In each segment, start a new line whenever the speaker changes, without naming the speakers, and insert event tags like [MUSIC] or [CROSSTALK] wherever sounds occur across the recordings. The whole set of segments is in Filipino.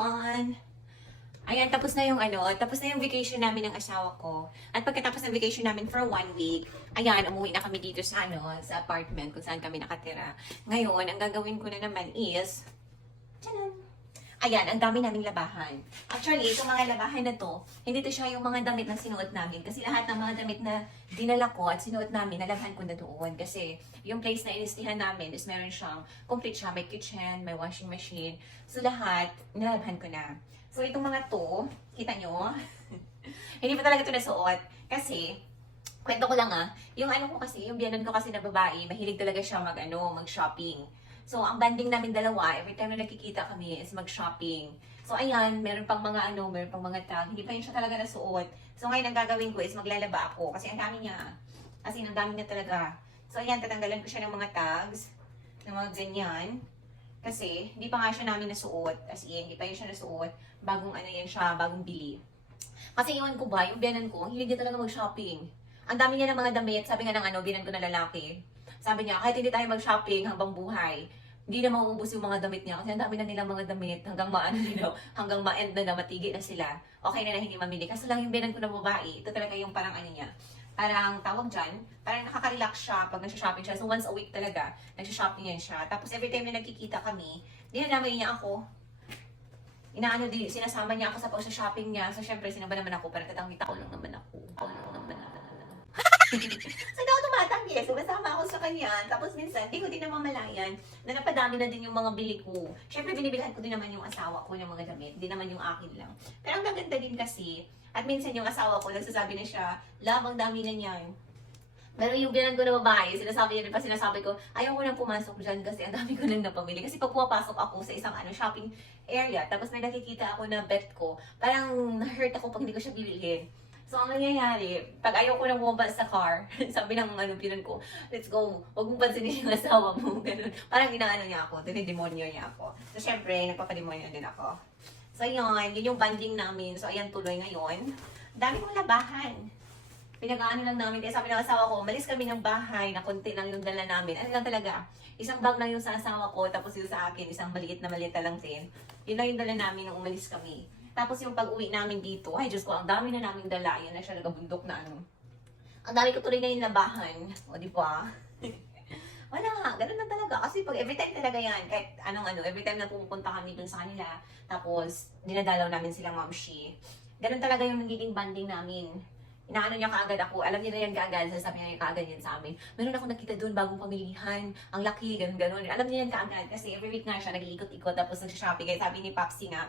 everyone! Ayan, tapos na yung ano, tapos na yung vacation namin ng asawa ko. At pagkatapos ng vacation namin for one week, ayan, umuwi na kami dito sa ano, sa apartment kung saan kami nakatira. Ngayon, ang gagawin ko na naman is, Tchanan! Ayan, ang dami naming labahan. Actually, itong mga labahan na to, hindi to siya yung mga damit na sinuot namin. Kasi lahat ng mga damit na dinala ko at sinuot namin, nalabhan ko na doon. Kasi yung place na inistihan namin is meron siyang, complete siya, may kitchen, may washing machine. So lahat, nalabhan ko na. So itong mga to, kita nyo? [LAUGHS] hindi pa talaga ito nasuot. Kasi, kwento ko lang ah, yung ano ko kasi, yung biyanan ko kasi na babae, mahilig talaga siya mag, ano, mag-shopping. So, ang banding namin dalawa, every time na nakikita kami is mag-shopping. So, ayan, meron pang mga ano, meron pang mga tag. Hindi pa yun siya talaga nasuot. So, ngayon ang gagawin ko is maglalaba ako. Kasi ang dami niya. Kasi ang dami niya talaga. So, ayan, tatanggalan ko siya ng mga tags. Ng mga ganyan. Kasi, hindi pa nga siya namin nasuot. As in, hindi pa yun siya nasuot. Bagong ano yan siya, bagong bili. Kasi iwan ko ba, yung biyanan ko, hindi niya talaga mag-shopping. Ang dami niya ng mga damit. Sabi nga ng ano, biyanan ko na lalaki. Sabi niya, kahit hindi tayo mag-shopping hanggang buhay, hindi na mauubos yung mga damit niya kasi ang dami na nilang mga damit hanggang maano nila, hanggang ma-end na na matigi na sila. Okay na na hindi mamili. Kaso lang yung binan ko na babae, ito talaga yung parang ano niya. Parang tawag dyan, parang nakaka-relax siya pag nag-shopping siya. So once a week talaga, nag-shopping yan siya. Tapos every time na nagkikita kami, dinadamay niya ako. Inaano di, sinasama niya ako sa pag-shopping niya. So syempre, sinaba naman ako, pero tatangkita ko lang naman ako. Ako lang naman. So hindi ako tumatanggi. So kasama ako sa kanya. Tapos minsan, di ko din namamalayan na napadami na din yung mga bili ko. Siyempre, binibilhan ko din naman yung asawa ko ng mga damit. Hindi naman yung akin lang. Pero ang gaganda din kasi, at minsan yung asawa ko, nagsasabi na siya, love, ang dami na niyan. Pero yung binan ko na babae, sinasabi niya rin pa, sinasabi ko, ayaw ko nang pumasok dyan kasi ang dami ko nang napamili. Kasi pag pumapasok ako sa isang ano shopping area, tapos may nakikita ako na bet ko, parang na-hurt ako pag hindi ko siya bibilhin. So, ang nangyayari, pag ayaw ko nang bumaba sa car, [LAUGHS] sabi ng ano, pinan ko, let's go, huwag mong pansinin yung asawa mo, [LAUGHS] ganun. Parang inaano niya ako, dinidemonyo niya ako. So, syempre, nagpapademonyo din ako. So, yun, yun yung banding namin. So, ayan tuloy ngayon. Dami kong labahan. Pinag-ano lang namin, kaya sabi ng asawa ko, malis kami ng bahay, na konti lang yung dala namin. Ano lang talaga, isang bag lang yung sa asawa ko, tapos yung sa akin, isang maliit na maliit lang din. Yun lang yung dala namin nung umalis kami. Tapos yung pag-uwi namin dito, ay Diyos ko, ang dami na namin dala. Yan na siya nagabundok na ano. Ang dami ko tuloy na yung labahan. O, di ba? [LAUGHS] Wala nga, ganun na talaga. Kasi pag every time talaga yan, kahit anong ano, every time na pumupunta kami dun sa kanila, tapos dinadalaw namin silang mamshi, ganun talaga yung nagiging banding namin. Inaano niya kaagad ako, alam niya na yan kaagad, sasabi niya kaagad yan sa amin. Meron ako nakita doon bagong pamilihan, ang laki, ganun ganun. Alam niya yan kaagad kasi every week nga siya nag-iikot-ikot tapos nag-shopping. Kaya sabi ni Papsi nga,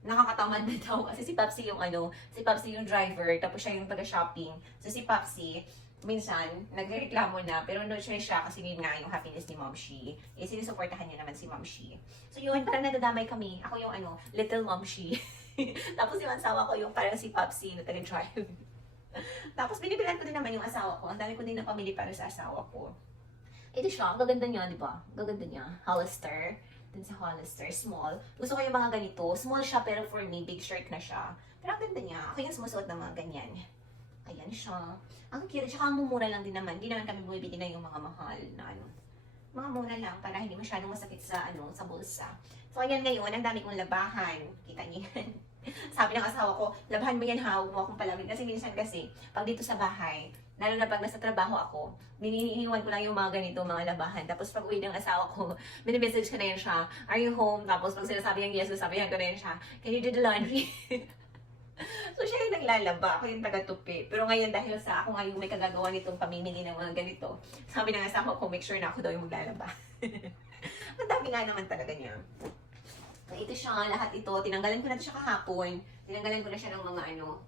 nakakatamad na daw kasi si Papsi yung ano, si Papsi yung driver, tapos siya yung taga-shopping. So si Papsi, minsan, nagreklamo na, pero no choice siya kasi yun nga yung happiness ni Mom Shi. Eh, sinusuportahan niya naman si Mom Shi. So yun, parang nadadamay kami. Ako yung ano, little Mom Shi. [LAUGHS] Tapos yung asawa ko yung parang si Papsi na taga-drive. [LAUGHS] Tapos binibilan ko din naman yung asawa ko. Ang dami ko din na pamili para sa asawa ko. Ito siya, gaganda niya, di ba? Gaganda niya. Hollister. Dun sa Hollister, small. Gusto ko yung mga ganito. Small siya, pero for me, big shirt na siya. Pero ang ganda niya. Ako yung sumusuot ng mga ganyan. Ayan siya. Ang cute. Tsaka mumura lang din naman. Hindi naman kami bumibili na yung mga mahal na ano. Mga mura lang para hindi masyadong masakit sa ano sa bulsa. So ayan ngayon, ang dami kong labahan. Kita niyo yan. [LAUGHS] Sabi ng asawa ko, labahan mo yan ha, huwag mo akong palamig. Kasi minsan kasi, pag dito sa bahay, lalo na pag nasa trabaho ako, bininiwan ko lang yung mga ganito, mga labahan. Tapos pag uwi ng asawa ko, [LAUGHS] minimessage ko na yan siya, are you home? Tapos pag sinasabi niya yes, sasabihan ko na yan siya, can you do the laundry? [LAUGHS] so siya yung naglalaba, ako yung taga-tupi. Pero ngayon dahil sa ako ngayon may kagagawa nitong pamimili ng mga ganito, sabi ng asawa ko, make sure na ako daw yung maglalaba. [LAUGHS] Ang dami nga naman talaga niya. So, ito siya, lahat ito. Tinanggalan ko na siya kahapon. Tinanggalan ko na siya ng mga ano.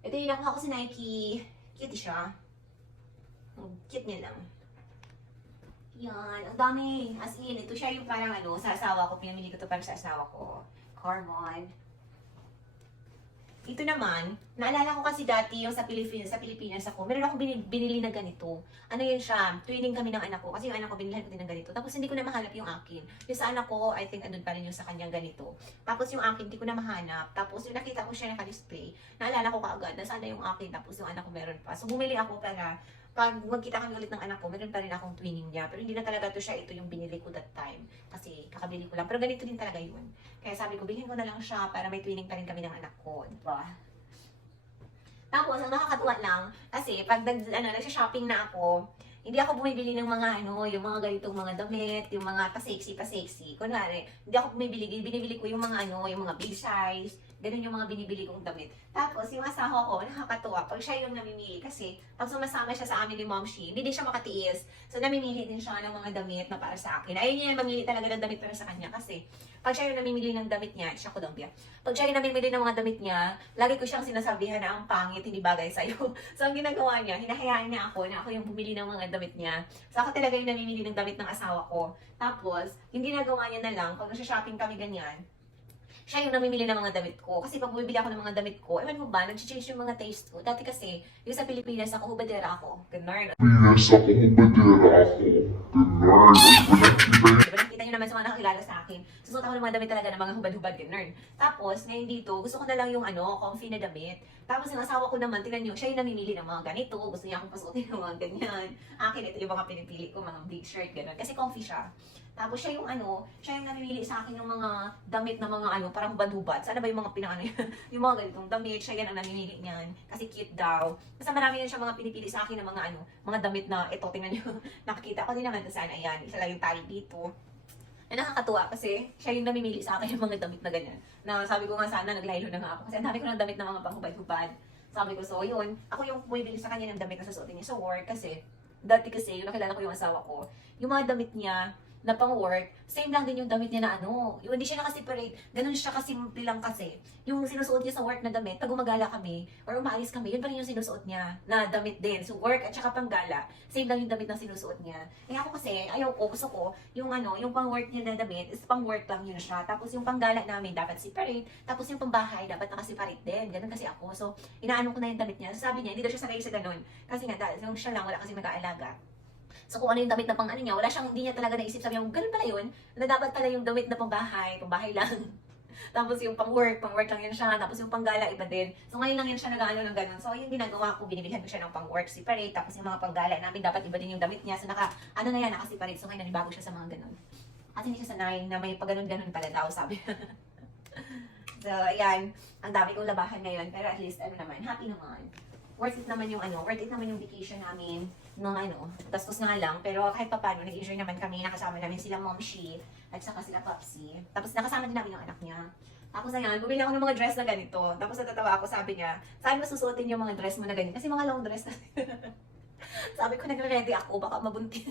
Ito yung nakuha ko sa Nike. Cute siya. Cute niya lang. Yan, ang dami. As in, ito siya yung parang ano, sa asawa ko. Pinamili ko to para sa asawa ko. Carmon. Ito naman, naalala ko kasi dati yung sa Pilipinas, sa Pilipinas ako, meron akong binili, binili na ganito. Ano yun siya, twinning kami ng anak ko, kasi yung anak ko binili ko din ng ganito. Tapos hindi ko na mahanap yung akin. Yung sa anak ko, I think andun pa rin yung sa kanyang ganito. Tapos yung akin, hindi ko na mahanap. Tapos yung nakita ko siya naka-display, naalala ko kaagad, nasaan na yung akin, tapos yung anak ko meron pa. So bumili ako para pag magkita kami ulit ng anak ko, meron pa rin akong twinning niya. Pero hindi na talaga to siya, ito yung binili ko that time. Kasi kakabili ko lang. Pero ganito din talaga yun. Kaya sabi ko, bilhin ko na lang siya para may twinning pa rin kami ng anak ko. Diba? Tapos, ang nakakatuwa lang, kasi pag nag, ano, nagsha-shopping na ako, hindi ako bumibili ng mga ano, yung mga ganitong mga damit, yung mga pa-sexy, pa-sexy. Kunwari, hindi ako bumibili, binibili ko yung mga ano, yung mga big size, ganun yung mga binibili kong damit. Tapos, yung asawa ko, nakakatuwa, pag siya yung namimili, kasi pag sumasama siya sa amin ni Mom Shi, hindi din siya makatiis. So, namimili din siya ng mga damit na para sa akin. Ayun niya, mamili talaga ng damit para sa kanya, kasi pag siya yung namimili ng damit niya, siya Columbia, pag siya yung namimili ng mga damit niya, lagi ko siyang sinasabihan na ang pangit, hindi bagay sa'yo. [LAUGHS] so, ang ginagawa niya, hinahayaan niya ako na ako yung bumili ng mga damit niya. So, ako talaga yung namimili ng damit ng asawa ko. Tapos, yung ginagawa niya na lang, pag nasa-shopping kami ganyan, siya yung namimili ng mga damit ko. Kasi pag bumibili ako ng mga damit ko, ewan mo ba, nag-change yung mga taste ko. Dati kasi, yung sa Pilipinas ako, hubadera ako. Ganun.
Pinas ako, humadera ako. Ganun.
Naman sa mga nakakilala sa akin. Susuot ako ng mga damit talaga ng mga hubad-hubad, ganun. Tapos, ngayon dito, gusto ko na lang yung ano, comfy na damit. Tapos, yung asawa ko naman, tingnan nyo, siya yung namimili ng mga ganito. Gusto niya akong pasuotin ng mga ganyan. Akin, ito yung mga pinipili ko, mga big shirt, ganun. Kasi comfy siya. Tapos, siya yung ano, siya yung namimili sa akin ng mga damit na mga ano, parang hubad-hubad. Sana ba yung mga pinang ano [LAUGHS] yan? yung mga ganitong damit, siya yan ang namimili niyan. Kasi cute daw. Basta marami yan siya mga pinipili sa akin ng mga ano, mga damit na, ito, tingnan nyo, [LAUGHS] nakikita ko din naman na sana, ayan, isa lang yung tali dito na nakakatuwa kasi siya yung namimili sa akin [LAUGHS] ng mga damit na ganyan. Na sabi ko nga sana naglaylo na nga ako kasi ang dami ko ng damit na mga panghubad-hubad. Sabi ko, so yun, ako yung bumibili sa kanya ng damit na susuotin niya sa work kasi dati kasi yung nakilala ko yung asawa ko, yung mga damit niya na pang work, same lang din yung damit niya na ano. Yung hindi siya nakaseparate, ganun siya kasimple lang kasi. Yung sinusuot niya sa work na damit, pag gumagala kami, or umaalis kami, yun pa rin yung sinusuot niya na damit din. So work at saka panggala, same lang yung damit na sinusuot niya. Eh ako kasi, ayaw ko, gusto ko, yung ano, yung pang work niya na damit, is pang work lang yun siya. Tapos yung panggala namin, dapat separate. Tapos yung pambahay, dapat nakaseparate din. Ganun kasi ako. So, inaano ko na yung damit niya. So, sabi niya, hindi daw siya sanay sa ganun. Kasi nga, dahil siya lang, wala kasi nag-aalaga. So kung ano yung damit na pang ano niya, wala siyang, hindi niya talaga naisip. Sabi niya, ganun pala yun, na dapat pala yung damit na pang bahay, pang bahay lang. [LAUGHS] Tapos yung pang work, pang work lang yun siya. Tapos yung pang-gala, iba din. So ngayon lang yun siya nag-ano ng ganun. So yung ginagawa ko, binibilhan ko siya ng pang work separate. Tapos yung mga pang-gala namin, dapat iba din yung damit niya. So naka, ano na yan, naka-separate. So ngayon, nanibago siya sa mga ganun. Kasi hindi siya sanay na may pag-ganun-ganun pala daw, sabi. [LAUGHS] so, ayan. Ang dami kong labahan ngayon. Pero at least, ano naman, happy naman worth it naman yung ano, worth it naman yung vacation namin nung ano, gastos nga lang, pero kahit pa paano, nag-enjoy naman kami, nakasama namin sila Mom Shi, at saka sila Popsi. Tapos nakasama din namin yung anak niya. Tapos ayan, bumili ako ng mga dress na ganito. Tapos natatawa ako, sabi niya, saan mo susuotin yung mga dress mo na ganito? Kasi mga long dress na. [LAUGHS] sabi ko, nagre-ready ako, baka mabuntis.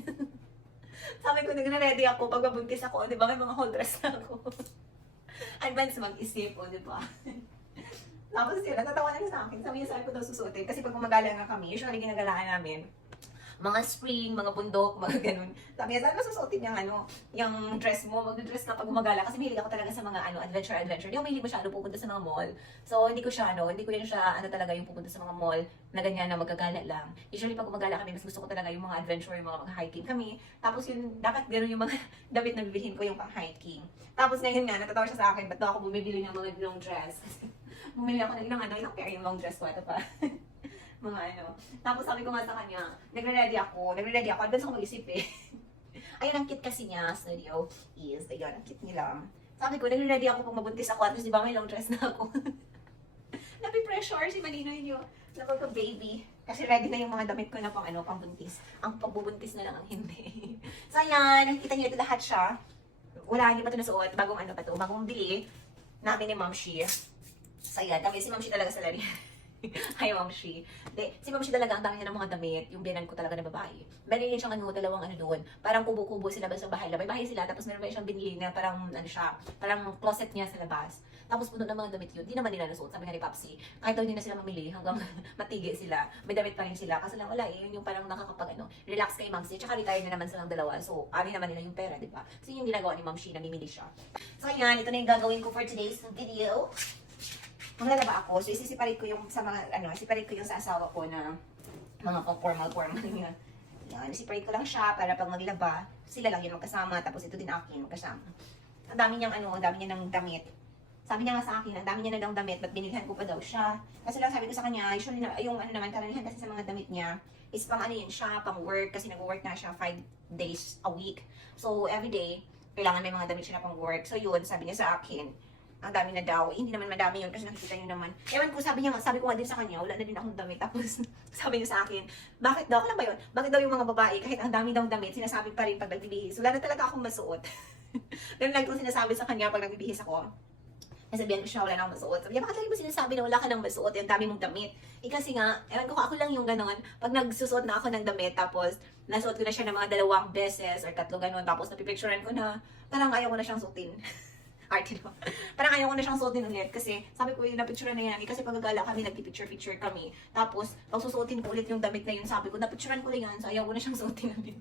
[LAUGHS] sabi ko, nagre-ready ako, pag mabuntis ako, di ba, may mga whole dress na ako. [LAUGHS] Advance mag-isip, o, di ba? Tapos sila, natatawa na sa akin. Sabi niya, saan ko daw susuotin? Kasi pag gumagala nga kami, usually ginagalaan namin, mga spring, mga bundok, [LAUGHS] mga ganun. Sabi niya, saan mo susuotin yung ano, yung dress mo, mag-dress ka pag gumagala. Kasi mahilig ako talaga sa mga ano, adventure, adventure. Hindi ako mahilig masyado pupunta sa mga mall. So, hindi ko siya, ano, hindi ko yun siya, ano talaga, yung pupunta sa mga mall na ganyan na magagala lang. Usually, pag gumagala kami, mas gusto ko talaga yung mga adventure, yung mga mag-hiking kami. Tapos yun, dapat gano'n yung mga [LAUGHS] damit na bibilhin ko yung pang-hiking. Tapos ngayon nga, natatawa siya sa akin, ba't ako bumibili ng mga long dress? [LAUGHS] bumili ako ng ilang ano, ilang pair yung long dress ko. Ito pa. Mga ano. Tapos sabi ko nga sa kanya, nagre-ready ako, nagre-ready ako, advance ako mag-isip eh. [LAUGHS] ayun, ang kit kasi niya, studio is, ayun, ang kit nila. Sabi ko, nagre-ready ako pag mabuntis ako, at di ba may long dress na ako. [LAUGHS] Napi-pressure si Malinoy niyo na pagka-baby. Kasi ready na yung mga damit ko na pang ano, pang buntis. Ang pagbubuntis na lang ang hindi. [LAUGHS] so ayan, nakikita niyo ito lahat siya. Wala, hindi pa ito nasuot. Bagong ano pa to, bagong bili namin ni Ma'am Shi. So ayan, kami si Ma'am talaga sa lari. [LAUGHS] Hi, Ma'am Shi. Hindi, si Ma'am Shi talaga, ang dami niya ng mga damit. Yung biyanan ko talaga na babae. Meron din siyang ano, dalawang ano doon. Parang kubo-kubo sila ba sa bahay. Labay bahay sila, tapos meron pa siyang binili na parang ano siya, parang closet niya sa labas. Tapos puno ng mga damit yun, di naman nila nasuot. Sabi nga ni Papsi, kahit daw hindi na sila mamili hanggang [LAUGHS] matigi sila, may damit pa rin sila. Kasi lang wala eh, yun yung parang nakakapag ano, relax kay Ma'am Si. Tsaka retired na naman silang dalawa. So, ani naman nila yung pera, di ba? So, yun yung ginagawa ni Ma'am Shi, namimili siya. So, ayan, ito na yung gagawin ko for today's video. Maglalaba ako. So, isiseparate ko yung sa mga, ano, isiseparate ko yung sa asawa ko na mga formal-formal yun. Yan, isiseparate ko lang siya para pag maglaba, sila lang yun magkasama. Tapos ito din akin, magkasama. Ang dami niyang ano, ang dami niya ng damit. Sabi niya nga sa akin, ang dami niya na daw damit, ba't binilhan ko pa daw siya? Kasi lang sabi ko sa kanya, usually na, yung ano naman, karamihan kasi sa mga damit niya, is pang ano yun siya, pang work, kasi nag-work na siya 5 days a week. So, every day, kailangan may mga damit siya na pang work. So, yun, sabi niya sa akin, ang dami na daw. Eh, hindi naman madami yun kasi nakikita niyo naman. Ewan ko, sabi niya, sabi ko nga din sa kanya, wala na din akong damit. Tapos, [LAUGHS] sabi niya sa akin, bakit daw, alam ba yun? Bakit daw yung mga babae, kahit ang dami daw damit, sinasabi pa rin pag nagbibihis. Wala na talaga akong masuot. [LAUGHS] Ganun lang kong sinasabi sa kanya pag nagbibihis ako. Nasabihan ko siya, wala na akong masuot. Sabi niya, bakit lagi mo sinasabi na wala ka nang masuot? Yung dami mong damit. Eh kasi nga, ewan ko, ako lang yung ganon. Pag nagsusuot na ako ng damit, tapos nasuot ko na siya ng mga dalawang beses or tatlo ganon, tapos napipicturean ko na, parang ayaw ko na siyang suotin. [LAUGHS] Arte no. Parang ayaw ko na siyang suotin ulit kasi sabi ko yung napicture na yan eh, kasi pagkagala kami nagpipicture-picture kami. Tapos pag susuotin ko ulit yung damit na yun, sabi ko napicturean ko na yan so ayaw ko na siyang [LAUGHS] suotin ulit.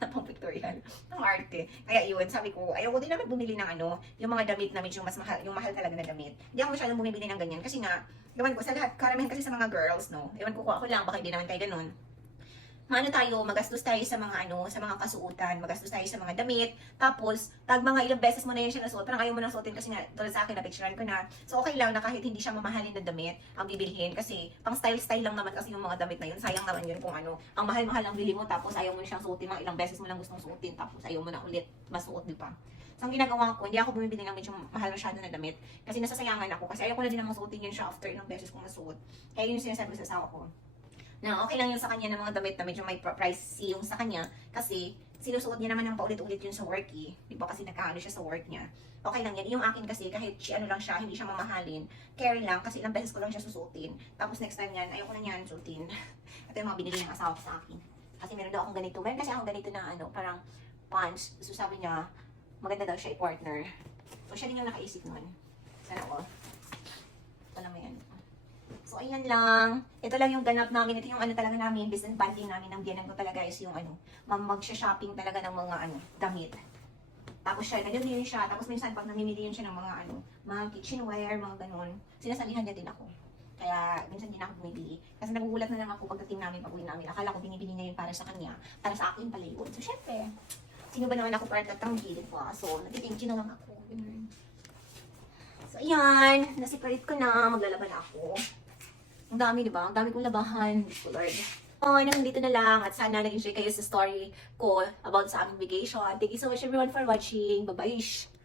Napang pictorial. Ang arte. Kaya yun, sabi ko, ayaw ko din naman bumili ng ano, yung mga damit na medyo mas mahal, yung mahal talaga na damit. Hindi ako masyadong bumibili ng ganyan kasi nga, ewan ko, sa lahat, karamihan kasi sa mga girls, no? Ewan ko kung ako lang, baka hindi naman kayo ganun maano tayo, magastos tayo sa mga ano, sa mga kasuotan, magastos tayo sa mga damit, tapos, tag mga ilang beses mo na yun siya nasuot, parang ayaw mo nang suotin kasi nga, tulad sa akin, napicturean ko na. So, okay lang na kahit hindi siya mamahalin na damit, ang bibilhin, kasi pang style-style lang naman kasi yung mga damit na yun, sayang naman yun kung ano, ang mahal-mahal ang bili mo, tapos ayaw mo na siyang suotin, mga ilang beses mo lang gustong suotin, tapos ayaw mo na ulit masuot, di ba? So, ang ginagawa ko, hindi ako bumibili ng medyo mahal masyado na damit, kasi nasasayangan ako, kasi ayaw ko na din naman suotin yun siya after ilang beses kong nasuot. Kaya yun yung sinasabi sa asawa ko na okay lang yun sa kanya ng mga damit na medyo may pri- price yung sa kanya kasi sinusuot niya naman ng paulit-ulit yun sa work eh. Di ba kasi nagkakano siya sa work niya. Okay lang yan. Yung akin kasi kahit si ano lang siya, hindi siya mamahalin, carry lang kasi ilang beses ko lang siya susutin. Tapos next time yan, ayoko na niyan suotin. [LAUGHS] Ito yung mga binili ng asawa ko sa akin. Kasi meron daw akong ganito. Meron kasi akong ganito na ano, parang pants. So sabi niya, maganda daw siya i-partner. So siya din yung nakaisip nun. Sana ko. Alam mo yan. So, ayan lang. Ito lang yung ganap namin. Ito yung ano talaga namin, business banding namin ng biyanan ko talaga is yung ano, magsha-shopping talaga ng mga ano, damit. Tapos siya, nag-review siya. Tapos minsan pag namimili yun siya ng mga ano, mga kitchenware, mga ganun, sinasalihan niya din ako. Kaya minsan din ako bumibili. Kasi nagugulat na lang ako pagdating namin, pag uwi namin. Akala ko binibili niya yun para sa kanya. Para sa akin pala yun. So, syempre, sino ba naman ako para tatanggi, di ba? So, nagtithank you na lang ako. So, ayan. Nasiparit ko na. Maglalaba ako. Ang dami, di ba? Ang dami kong labahan. Oh, Lord. Oh, nandito na lang at sana nag-enjoy kayo sa story ko about sa aming vacation. Thank you so much everyone for watching. Bye-bye.